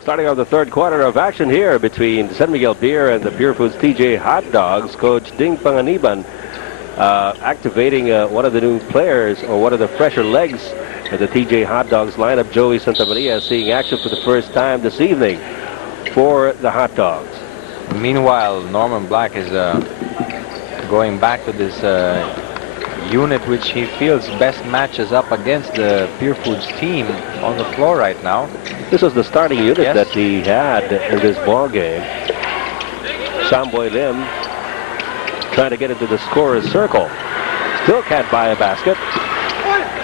Starting on the third quarter of action here between San Miguel Beer and the Purefoods TJ Hot Dogs. Coach Ding Panganiban activating one of the new players, or one of the fresher legs of the TJ Hot Dogs lineup. Joey Santa Maria seeing action for the first time this evening for the Hot Dogs. Meanwhile, Norman Black is going back to this unit which he feels best matches up against the Purefoods team on the floor right now. This was the starting unit Yes. that he had in this ball game. Samboy Lim trying to get into the scorer's circle. Still can't buy a basket.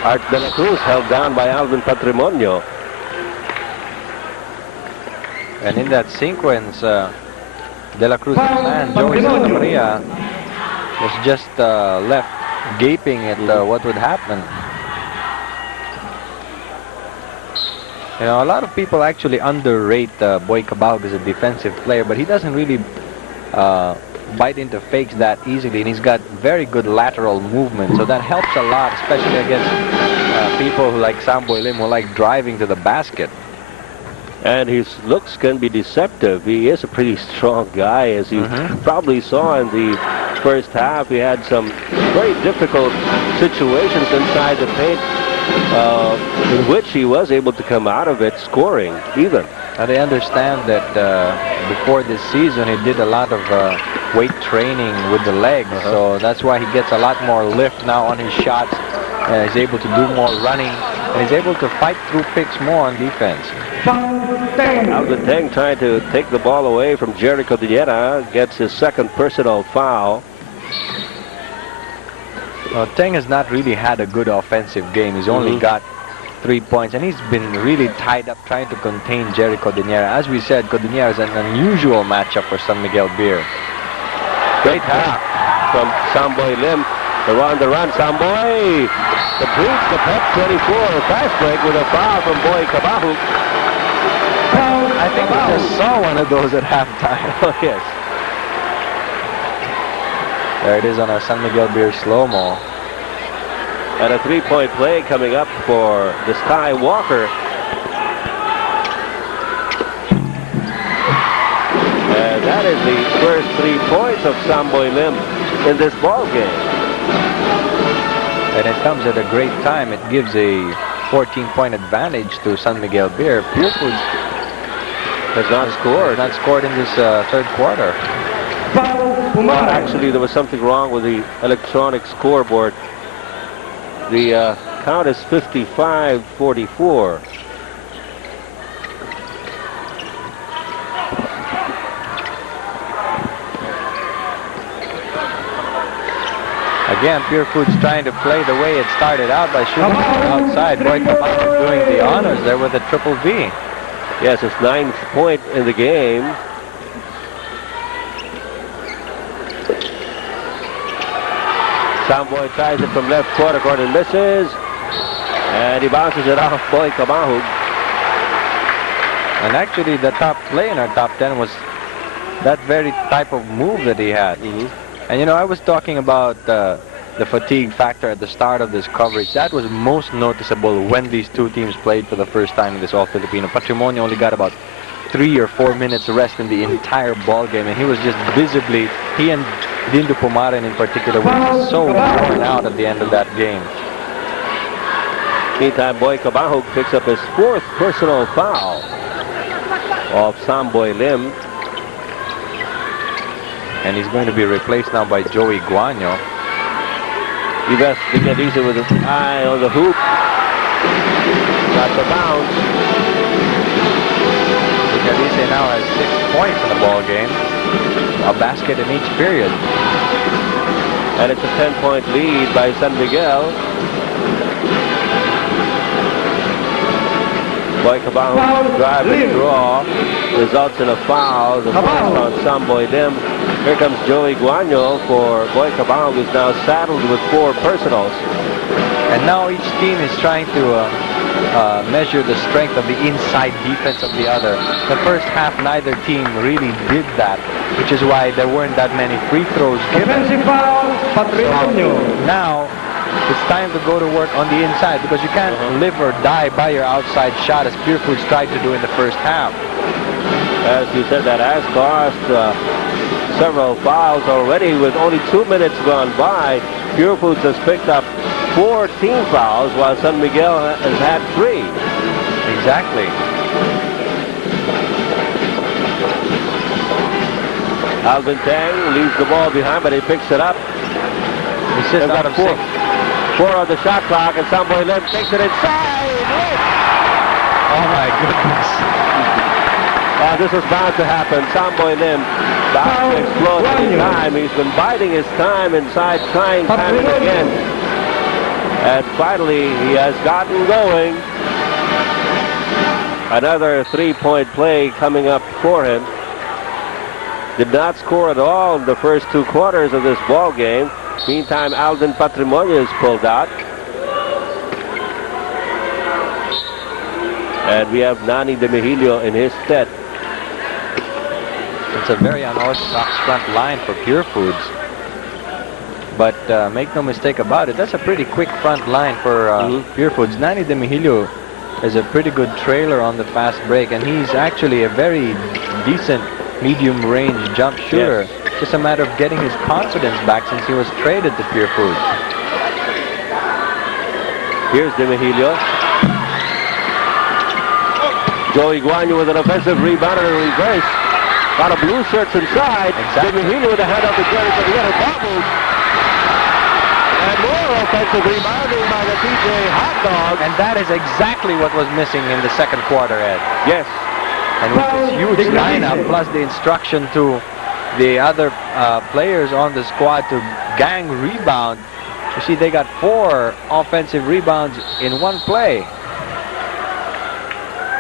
Art De La Cruz held down by Alvin Patrimonio. And in that sequence, De La Cruz's man, Joey Santa Maria, was just left gaping at what would happen. You know, a lot of people actually underrate Boy Cabal as a defensive player, but he doesn't really bite into fakes that easily, and he's got very good lateral movement, so that helps a lot, especially against people who like Samboy Lim, who like driving to the basket. And his looks can be deceptive. He is a pretty strong guy, as you probably saw in the first half. He had some very difficult situations inside the paint, in which he was able to come out of it scoring even. And I understand that before this season he did a lot of weight training with the legs, so that's why he gets a lot more lift now on his shots. He's able to do more running, and he's able to fight through picks more on defense. Alvin Teng trying to take the ball away from Jerry Cordillera, gets his second personal foul. Teng has not really had a good offensive game. He's only got 3 points, and he's been really tied up trying to contain Jerry Cordillera. As we said, Cordillera is an unusual matchup for San Miguel Beer. Great half from Samboy Lim. They're on the run. Samboy completes the pep 24 fast break with a foul from Boy Cabajo. I think we just saw one of those at halftime. Oh, yes. There it is on our San Miguel Beer slow-mo. And a three-point play coming up for the Sky Walker. And that is the first 3 points of Samboy Lim in this ball game. And it comes at a great time. It gives a 14-point advantage to San Miguel Beer. Purefoods has not scored. Not scored in this third quarter. Actually, there was something wrong with the electronic scoreboard. The count is 55-44. Again, Purefoods trying to play the way it started out by shooting from the outside. Boy Cabajo doing the honors there with a triple V. Yes, his 9th point in the game. Samboy tries it from left quarter court and misses. And he bounces it off Boy Cabajo. And actually, the top play in our top 10 was that very type of move that he had. And you know, I was talking about the fatigue factor at the start of this coverage. That was most noticeable when these two teams played for the first time in this All-Filipino. Patrimonio only got about 3 or 4 minutes rest in the entire ball game, and he was just visibly, he and Dindo Pumaren in particular, were just so worn out at the end of that game. Meantime, Boy Cabajo picks up his 4th personal foul of Samboy Lim. And he's going to be replaced now by Joey Guanyo. Yves Vigadiza with his eye on the hoop. Got the bounce. Vigadiza now has 6 points in the ball game. A basket in each period. And it's a 10-point lead by San Miguel. Boy Cabajo drive and draw results in a foul. The first on Samboy Lim. Here comes Joey Guanyo for Boy Cabajo, who's now saddled with 4 personals. And now each team is trying to measure the strength of the inside defense of the other. The first half, neither team really did that, which is why there weren't that many free throws given. So now it's time to go to work on the inside, because you can't live or die by your outside shot, as Purefoods tried to do in the first half. As you said, that has cost several fouls already. With only 2 minutes gone by, Purefoods has picked up 4 team fouls, while San Miguel has had 3. Exactly. Alvin Tang leaves the ball behind, but he picks it up. He sits out of 4 sync. 4 on the shot clock, and Samboy Lim takes it inside. Lim! Oh my goodness. This was bound to happen. Samboy Lim bound to explode any time. He's been biding his time inside, trying time and again. And finally, he has gotten going. Another 3-point play coming up for him. Did not score at all in the first 2 quarters of this ball game. Meantime, Alden Patrimonio is pulled out. And we have Nani De Mejillo in his stead. It's a very unorthodox front line for Purefoods. But make no mistake about it, that's a pretty quick front line for Purefoods. Nani De Mejillo is a pretty good trailer on the fast break, and he's actually a very decent medium range jump shooter. Yes. Just a matter of getting his confidence back since he was traded to Purefoods. Here's De Mejillo. Joey Guanyo with an offensive rebound and a reverse. A lot of blue shirts inside. Exactly. De Mejillo with a hand up to Jerry, but he had it bobbled. And more offensive rebounding by the TJ Hot Dog. And that is exactly what was missing in the second quarter, Ed. Yes. And with this huge lineup, plus the instruction to the other players on the squad to gang rebound, you see they got 4 offensive rebounds in one play.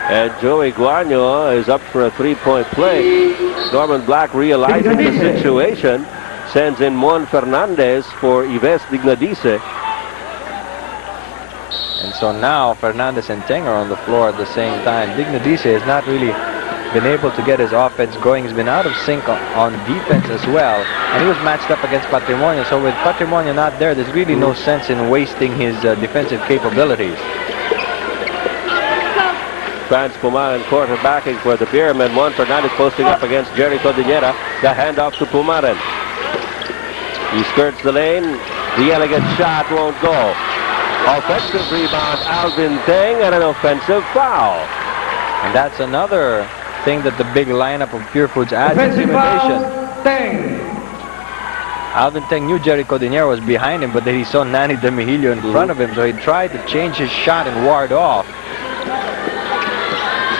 And Joey Guanyo is up for a 3-point play. Norman Black, realizing the situation, sends in Mon Fernandez for Yves Dignadice. And so now Fernandez and Teng are on the floor at the same time. Dignadice has not really been able to get his offense going. He's been out of sync on defense as well. And he was matched up against Patrimonio. So with Patrimonio not there, there's really no sense in wasting his defensive capabilities. Franz Pumaran quarterbacking for the Pyramid. Mon Fernandez posting up against Jerry Cordillera. The handoff to Pumaran. He skirts the lane. The elegant shot won't go. Offensive rebound, Alvin Teng, and an offensive foul. And that's another thing that the big lineup of Purefoods adds, intimidation. Alvin Teng knew Jerry Cordillera was behind him, but then he saw Nani De Mejillo in front of him, so he tried to change his shot and ward off.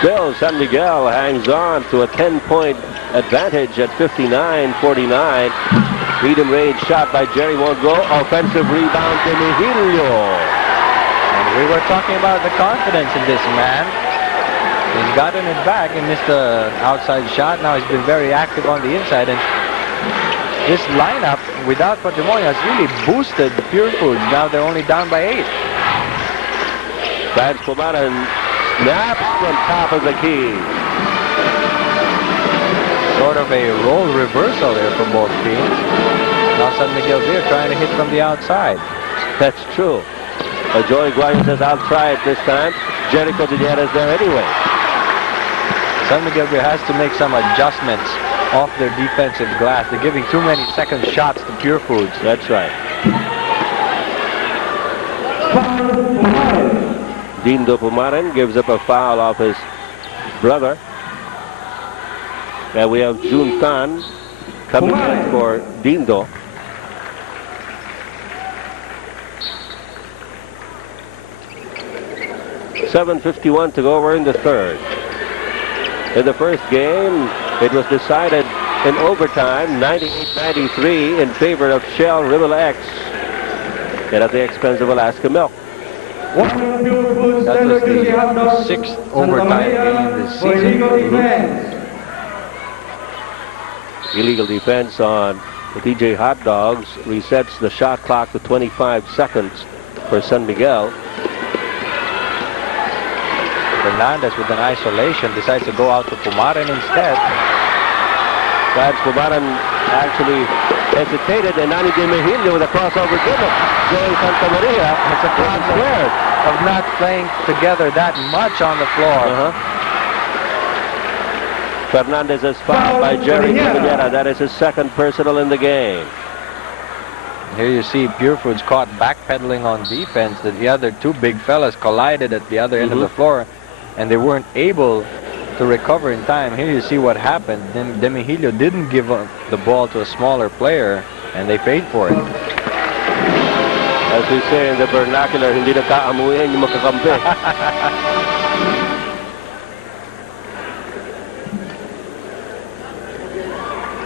Still, San Miguel hangs on to a 10-point advantage at 59-49. Medium range shot by Jerry won't go. Offensive rebound to Mejillo. And we were talking about the confidence in this man. He's gotten it back. He missed the outside shot. Now he's been very active on the inside. And this lineup without Patrimonio has really boosted the Purefoods. Now they're only down by 8. Franz Pumaran snaps from top of the key. Sort of a role reversal there for both teams. Now San Miguel Beer trying to hit from the outside. That's true. Joey Guardia says, I'll try it this time. Jerry Cordillera is there anyway. San Miguel Beer has to make some adjustments off their defensive glass. They're giving too many second shots to Purefoods. That's right. Dindo Pumaran gives up a foul off his brother. And we have Jun Tan coming in for Dindo. .7:51 to go. We're in the third. In the first game, it was decided in overtime, 98-93 in favor of Shell Rimmel X, and at the expense of Alaska Milk. That was the 6th overtime game this season. Illegal defense on the TJ Hot Dogs resets the shot clock to 25 seconds for San Miguel. Fernandez with an isolation decides to go out to Pumaran instead. Franz Pumaran actually hesitated, and Nani De Mejillo with a crossover dribble. Joey Santa Maria has a squared of not playing together that much on the floor. Fernandez is fouled by Jerry Cordillera. That is his second personal in the game. Here you see Purefoods caught backpedaling on defense. That the other two big fellas collided at the other end of the floor, and they weren't able to recover in time. Here you see what happened. Demihilio didn't give up the ball to a smaller player, and they paid for it. As we say in the vernacular, hindi na kaamuhin yung makakampi.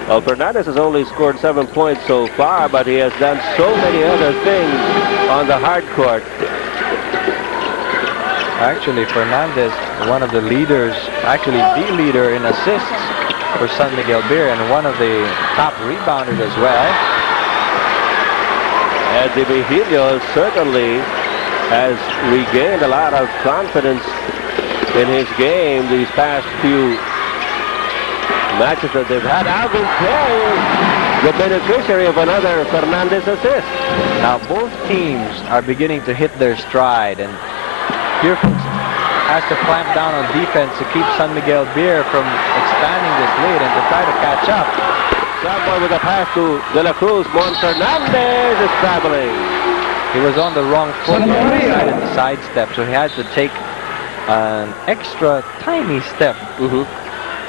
Well, Fernandez has only scored 7 points so far, but he has done so many other things on the hard court. Actually, Fernandez, one of the leaders, actually the leader in assists for San Miguel Beer, and one of the top rebounders as well. And Demihilio certainly has regained a lot of confidence in his game these past few matches that they've had. Alvin Teng, the beneficiary of another Fernandez assist. Now both teams are beginning to hit their stride, and Purefoods has to clamp down on defense to keep San Miguel Beer from expanding this lead and to try to catch up. Samboy with a pass to De La Cruz. Mon Fernandez is traveling. He was on the wrong foot and decided to sidestep, so he had to take an extra tiny step.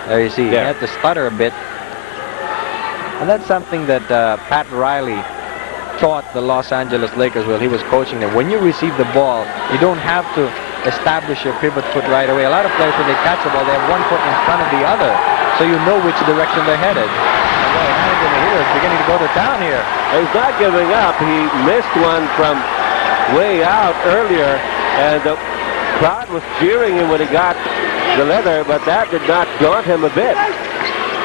There you see, he had to stutter a bit. And that's something that Pat Riley taught the Los Angeles Lakers while he was coaching them. When you receive the ball, you don't have to establish your pivot foot right away. A lot of players, when they catch the ball, they have one foot in front of the other, so you know which direction they're headed. And boy, Demihilio is beginning to go to town here. He's not giving up. He missed one from way out earlier, and the crowd was cheering him when he got the leather, but that did not daunt him a bit.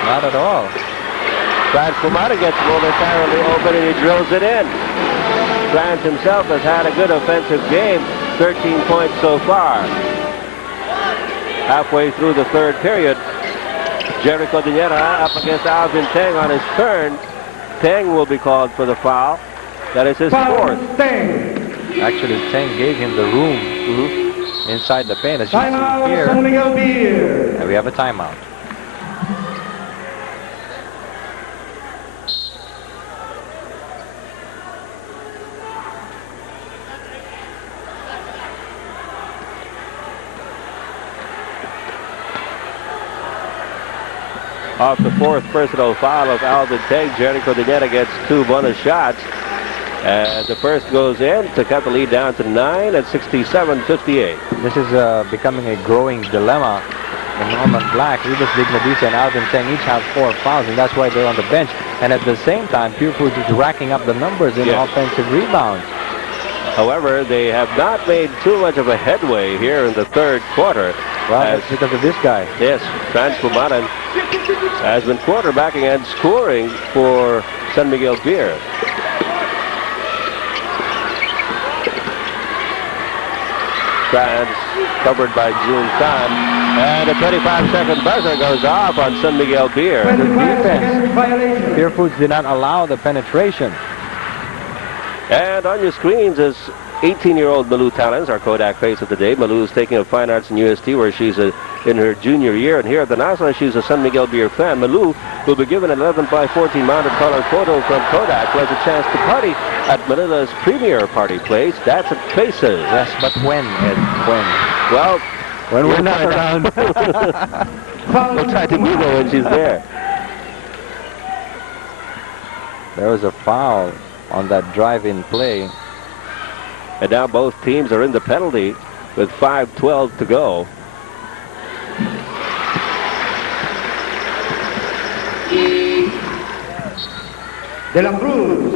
Not at all. Franz Pomada gets momentarily open and he drills it in. Franz himself has had a good offensive game, 13 points so far. Halfway through the third period, Jerry Cordillera up against Alvin Teng on his turn. Teng will be called for the foul. That is his fourth. Actually, Teng gave him the room inside the paint, as you see here. And we have a timeout. Off the fourth personal foul of Alvin Teng, Jerry Cordillera gets 2 bonus shots. And the first goes in to cut the lead down to 9 at 67-58. This is becoming a growing dilemma. And Norman Black, Rivas Dignadisa, and Alvin Teng each have 4 fouls, and that's why they're on the bench. And at the same time, Purefoods is racking up the numbers in offensive rebounds. However, they have not made too much of a headway here in the third quarter. Well, that's because of this guy. Yes, Franz Pomada has been quarterbacking and scoring for San Miguel Beer. Franz covered by Jun Tan, and a 25-second buzzer goes off on San Miguel Beer. The defense. Purefoods did not allow the penetration. And on your screens is 18-year-old Malou Talens, our Kodak face of the day. Malou is taking up fine arts in UST, where she's in her junior year. And here at the National, she's a San Miguel Beer fan. Malou will be given an 11x14 mounted color photo from Kodak, who has a chance to party at Manila's premier party place. That's at Faces. Yes, but when, Ed? When? Well, when we're not around. We'll try to meet her when she's there. There was a foul on that drive-in play. And now both teams are in the penalty with 5:12 to go. De La Cruz.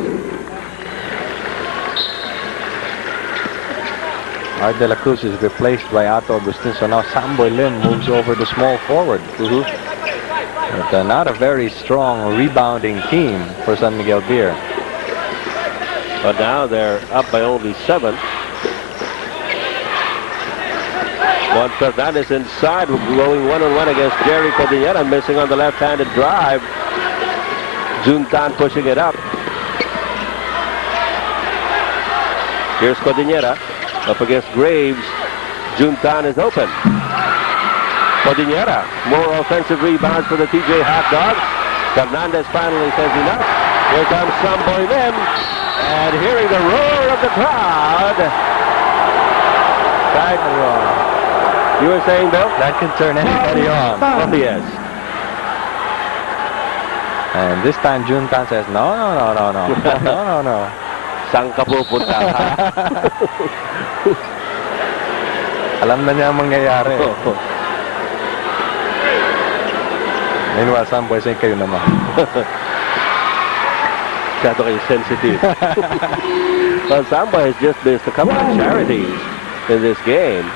Art De La Cruz is replaced by Otto Agustin, so now Samboy Lim moves over to small forward. But not a very strong rebounding team for San Miguel Beer. But now they're up by only 7. Juan Fernandez inside, going one-on-one against Jerry Cordillera, missing on the left-handed drive. Juntan pushing it up. Here's Cordillera up against Graves. Juntan is open. Cordillera, more offensive rebounds for the TJ Hot Dogs. Fernandez finally says enough. Here comes Samboy Lim. And hearing the roar of the crowd. You were saying, Bill? That can turn anybody on. Oh, yes. And this time, Juntan says, no. No. Saan ka pupunta, ha? Alam na niya ang mangyayari. Meanwhile, Samboy saying, kayo naman. Masyado kayo sensitive. Well, Samboy has just missed a couple of charities in this game.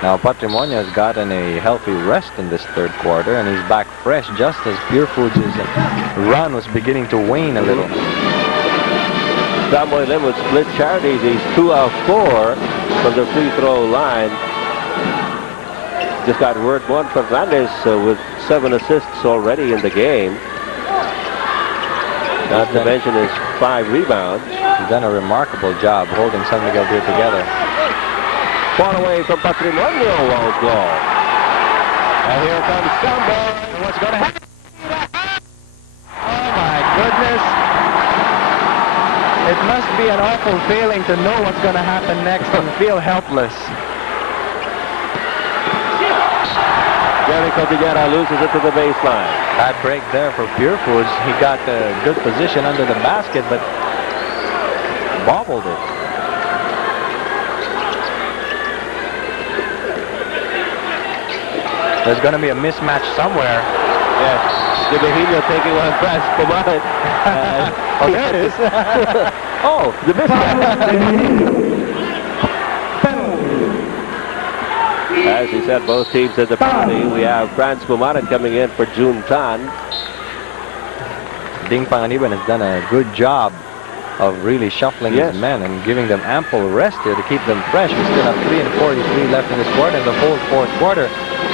Now, Patrimonio has gotten a healthy rest in this third quarter, and he's back fresh just as Purefoods' run was beginning to wane a little. Samboy Lim with split charities. He's 2 of 4 from the free throw line. Just got word Juan Fernandez with 7 assists already in the game. Not to mention his 5 rebounds. He's done a remarkable job holding San Miguel Beer together. Far away from Patrimonio won't go. And here comes Samboy. What's going to happen? Oh my goodness. It must be an awful feeling to know what's going to happen next and feel helpless. Jerry Cordillera loses it to the baseline. Bad break there for Purefoods. He got a good position under the basket, but bobbled it. There's going to be a mismatch somewhere. Yes. Gibahino taking on Franz Pumaran. Oh, there it is. Oh, the mismatch. As he said, both teams at the penalty. We have Franz Pumaran coming in for Juntan. Ding Panganiban has done a good job of really shuffling his men and giving them ample rest here to keep them fresh. We still have 3:43 left in this quarter, in the whole fourth quarter.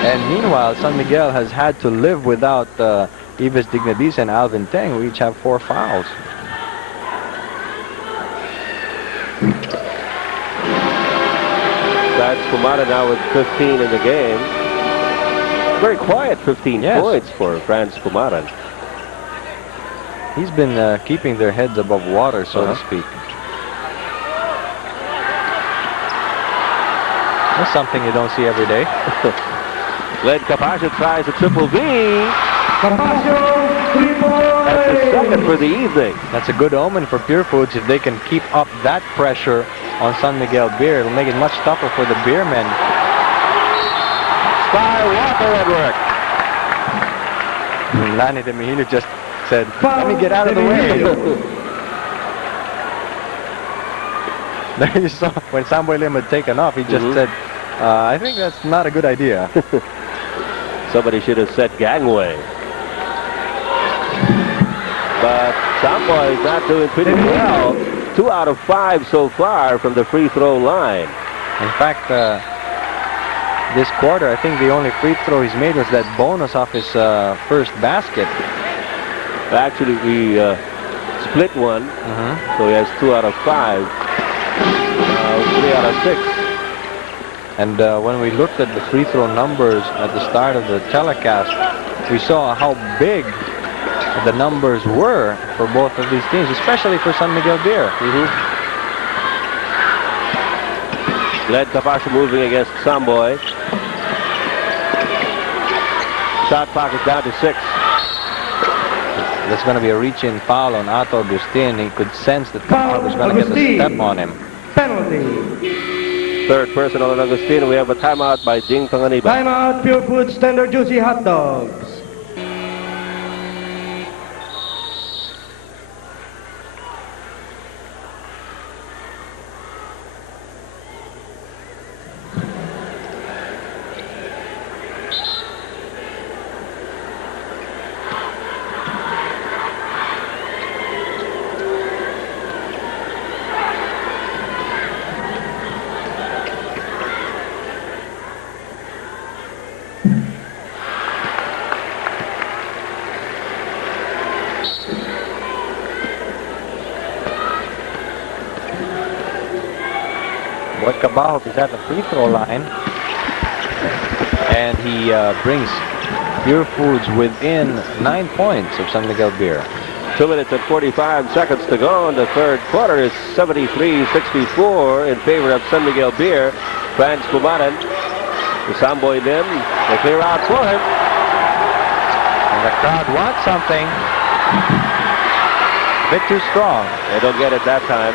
And meanwhile, San Miguel has had to live without Ives Dignadis and Alvin Teng, who each have 4 fouls. That's Pumaran now with 15 in the game. Very quiet 15 points for Franz Pumaran. He's been keeping their heads above water, so to speak. That's something you don't see every day. Glenn Capascio tries a triple V. Capascio, 3 points. That's the second for the evening. That's a good omen for Purefoods. If they can keep up that pressure on San Miguel Beer, it'll make it much tougher for the Beermen. Skywalker at work. And Lani de Mihilo just said, let me get out of the way. There you saw when Samboy Lim had taken off, he just said, I think that's not a good idea. Somebody should have said gangway. But Samboy is not doing pretty well. 2 out of 5 so far from the free throw line. In fact, this quarter, I think the only free throw he's made was that bonus off his first basket. Actually, we split one, so he has 2 out of 5. 3 out of 6. And when we looked at the free throw numbers at the start of the telecast, we saw how big the numbers were for both of these teams, especially for San Miguel Beer. Glenn Capascio moving against Samboy. Shot clock is down to 6. There's going to be a reach-in foul on Otto Agustin. He could sense that Capascio was going to get the step on him. Penalty. Third personal on Agustin. We have a timeout by Ding Panganiban. Timeout, Purefoods Tender Juicy Hot Dogs. What Cabahok is at the free throw line. and he brings Purefoods within 9 points of San Miguel Beer. 2 minutes and 45 seconds to go in the third quarter. Is 73-64 in favor of San Miguel Beer. Franz Pumaran to Samboy Lim. They clear out for him. And the crowd wants something. A bit too strong. They don't get it that time.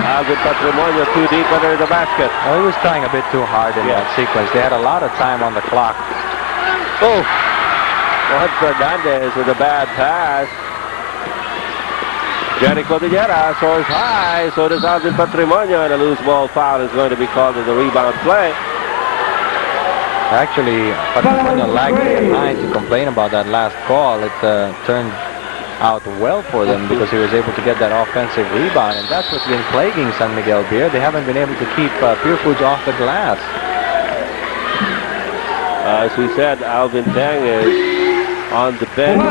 Alvin Patrimonio too deep under the basket. Oh, he was trying a bit too hard in that sequence. They had a lot of time on the clock. Oh! Juan Fernandez with a bad pass. Jerry Cordillera soars high. So does Alvin Patrimonio, and a loose ball foul is going to be called as a rebound play. Actually, Patrimonio lagged behind to complain about that last call. It turned out well for them because he was able to get that offensive rebound, and that's what's been plaguing San Miguel Beer. They haven't been able to keep Purefoods off the glass. As we said, Alvin Tang is on the bench.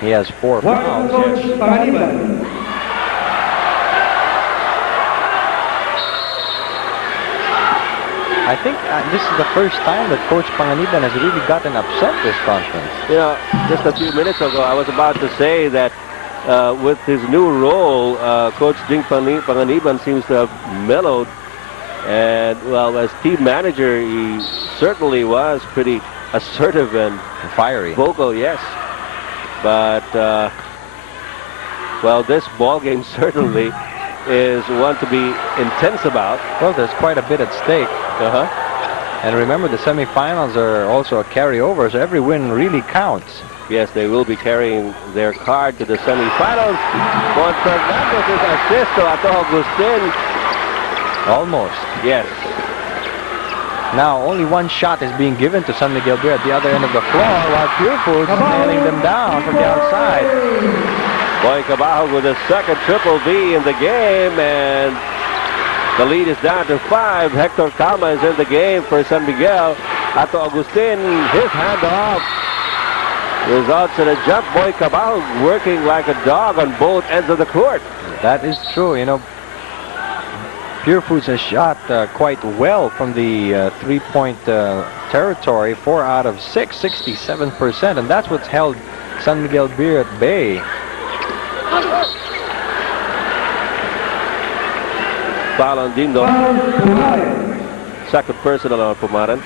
He has 4 fouls. I think this is the first time that Coach Panganiban has really gotten upset this conference. You know, just a few minutes ago, I was about to say that with his new role, Coach Ding Panganiban seems to have mellowed. And, well, as team manager, he certainly was pretty assertive and fiery. Vocal, yes. But, well, this ball game certainly is one to be intense about. Well, there's quite a bit at stake. And remember, the semifinals are also a carryover, so every win really counts. Yes, they will be carrying their card to the semifinals. Juan Fernandez's assist to Ato Agustin. Almost. Yes. Now, only one shot is being given to San Miguel Beer at the other end of the floor, while Purefoods is nailing them down from the outside. Boy Cabahog with a second triple B in the game, and the lead is down to 5. Hector Calma is in the game for San Miguel. Ato Agustin, his handoff results in a jump. Boy Cabahog working like a dog on both ends of the court. That is true. You know, Purefoods has shot quite well from the three-point territory. 4 out of 6, 67%, and that's what's held San Miguel Beer at bay. Foul on Dindo. Second personal on Pumaran.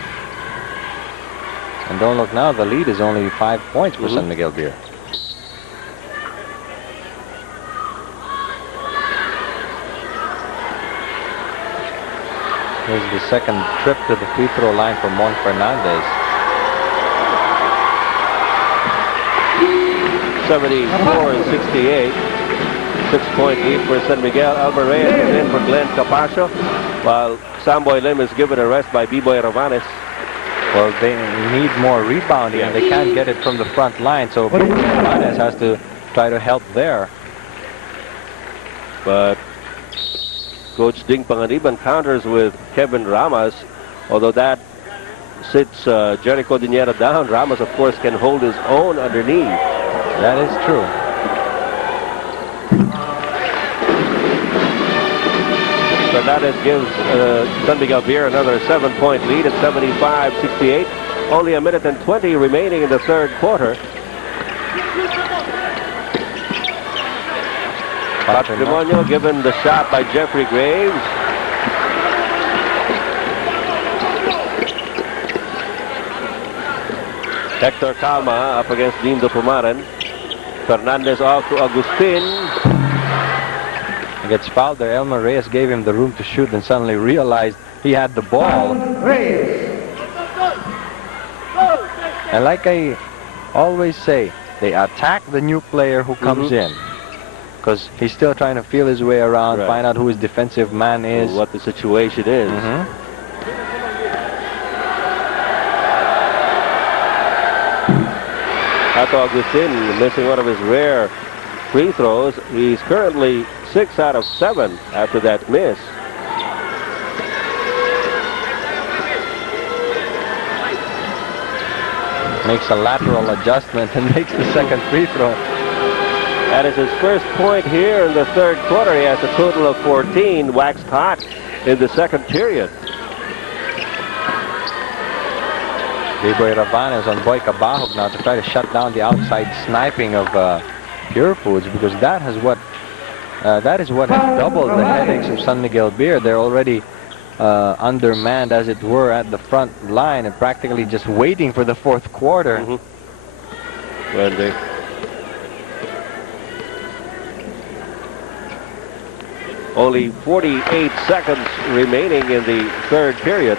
And don't look now, the lead is only 5 points for San Miguel Beer. Here's the second trip to the free throw line for Mon Fernandez. 74-68. 6-point lead for San Miguel. Alvarez is in for Glenn Capascio, while Samboy Lim is given a rest by B-Boy Ravanes. Well, they need more rebounding, and they can't get it from the front line, so B-Boy Ravanes has to try to help there. But Coach Ding Panganiban counters with Kevin Ramos, although that sits Jericho Dinera down. Ramos, of course, can hold his own underneath. That is true. Fernandez gives San Miguel Beer another 7-point lead at 75-68. Only a minute and 20 remaining in the third quarter. Patrimonio given the shot by Jeffrey Graves. Hector Calma up against Dindo Pumaran. Fernandez off to Agustin. He gets fouled there. Elmer Reyes gave him the room to shoot and suddenly realized he had the ball. And like I always say, they attack the new player who comes in, because he's still trying to feel his way around, find out who his defensive man is. What the situation is. Ato Agustin missing one of his rare free throws. He's currently 6 out of 7 after that miss. Makes a lateral adjustment and makes the second free throw. That is his first point here in the third quarter. He has a total of 14, waxed hot in the second period. Biboy Ravan is on Boy Cabahog now to try to shut down the outside sniping of Purefoods, because that is what has doubled the headaches of San Miguel Beer. They're already undermanned, as it were, at the front line and practically just waiting for the fourth quarter. When they only 48 seconds remaining in the third period.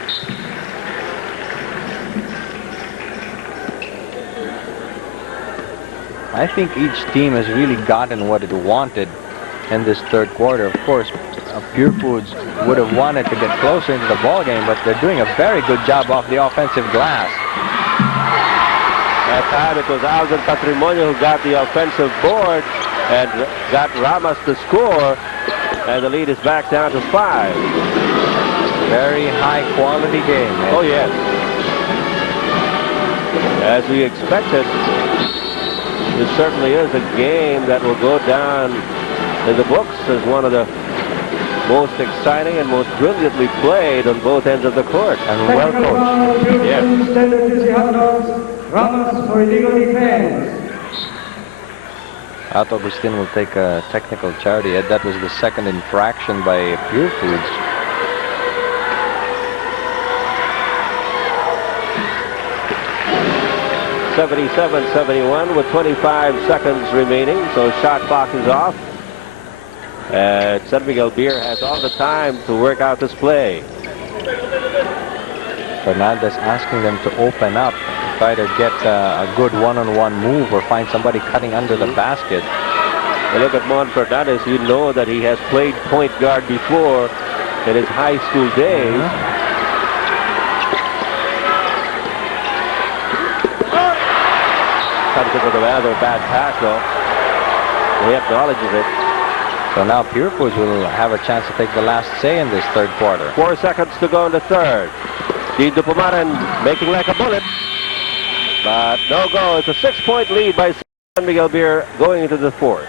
I think each team has really gotten what it wanted in this third quarter. Of course, Purefoods would have wanted to get closer into the ball game, but they're doing a very good job off the offensive glass. That time it was Alvin Patrimonio who got the offensive board and got Ramos to score, and the lead is back down to 5. Very high quality game. Oh yes. As we expected, this certainly is a game that will go down in the books as one of the most exciting and most brilliantly played on both ends of the court. And well coached. Yes. Standard Juicy Hot Dogs, Ramos for illegal defense. Ato Agustin will take a technical charity. That was the second infraction by Purefoods. (77-71) with 25 seconds remaining, so shot clock is off. And San Miguel Beer has all the time to work out this play. Fernandez asking them to open up, try to get a good one-on-one move or find somebody cutting under the basket. You look at Mon Fernandez, you know that he has played point guard before in his high school days. Comes with a rather bad pass, though. He acknowledges it. So now Purefoods will have a chance to take the last say in this third quarter. 4 seconds to go in the third. Dean Dupumaran making like a bullet. But no go. It's a 6-point lead by San Miguel Beer going into the fourth.